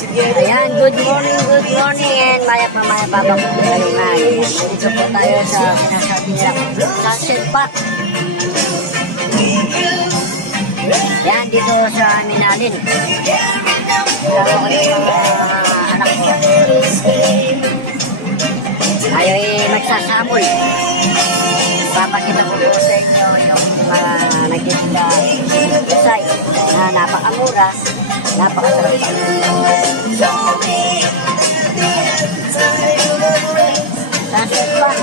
Ayan, good morning and maya pa babako tayo nga. Dito po tayo sa sinasabi nila Sunset Park. Ayan, dito sa Minalin. Dalawa ko yung mga anak ko. Ayaw magsasamol. Papakita ko po sa inyo yung mga nagtitinda Pusay na napakamura, napakasarap pa. Sunset Park.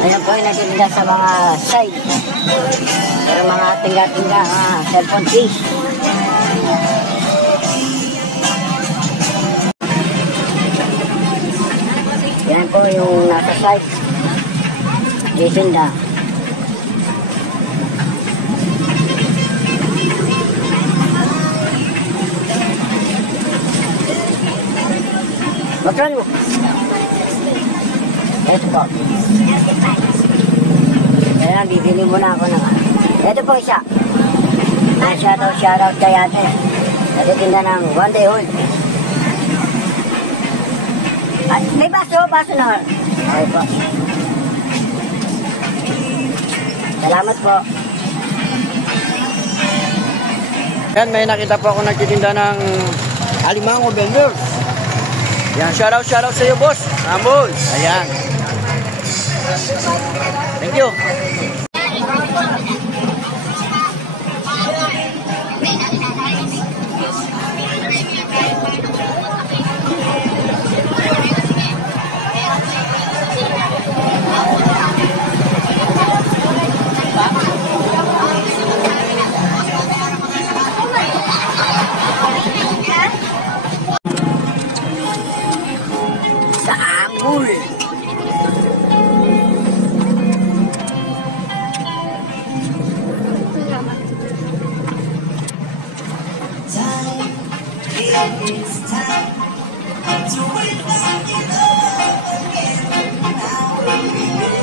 Ayan po yung nagtitinda sa mga side. Pero mga tingga-tingga, cellphone case. Yan po yung nasa side. Nagtitinda. Magkano mo? Ito po. Ayan, bibili muna ako ng ito po isa. Shoutout kay ate. Natitinda ng one day old. At may baso na. Okay po. Salamat po. Yan, may nakita po ako nagtitinda ng alimango vendor. Yan, shoutout sa iyo, boss. Ambol. Ayan. Thank you. Sa Ambol. It's time to wait for you again. I will be there.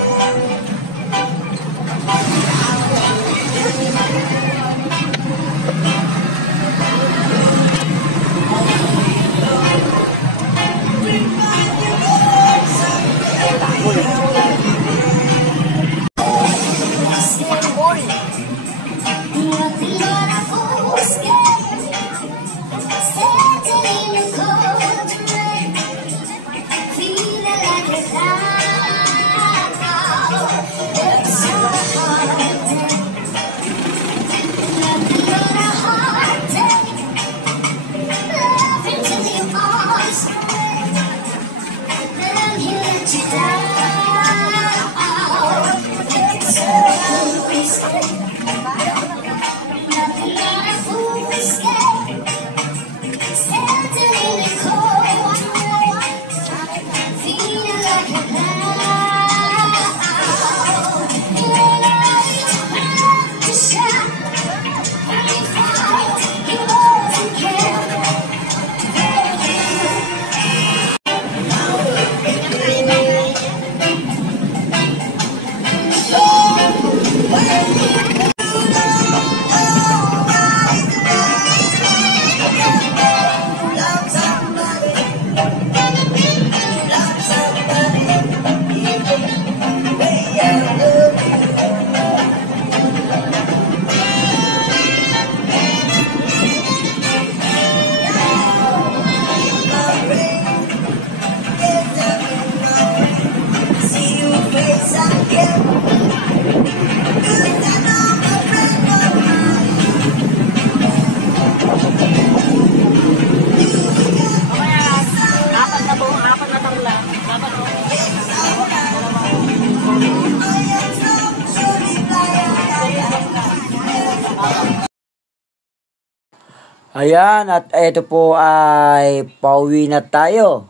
Ayan, at ito po ay pauwi na tayo.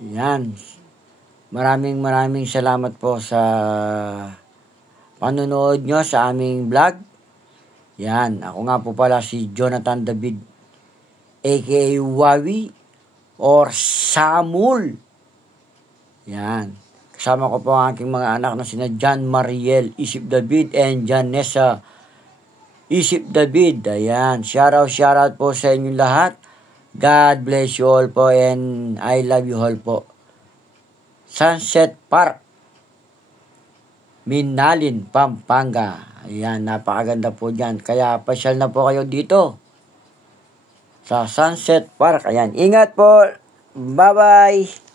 Ayan. Maraming salamat po sa panonood nyo sa aming vlog. Yan, ako nga po pala si Jonathan David aka Wawi or Samul. Yan. Kasama ko po ang aking mga anak na sina John Mariel Isip David and Janessa Isip David. Ayan. Shoutout po sa inyong lahat. God bless you all po and I love you all po. Sunset Park, Minalin, Pampanga. Ayan, napakaganda po dyan. Kaya pasyal na po kayo dito sa Sunset Park. Ayan, ingat po. Bye-bye.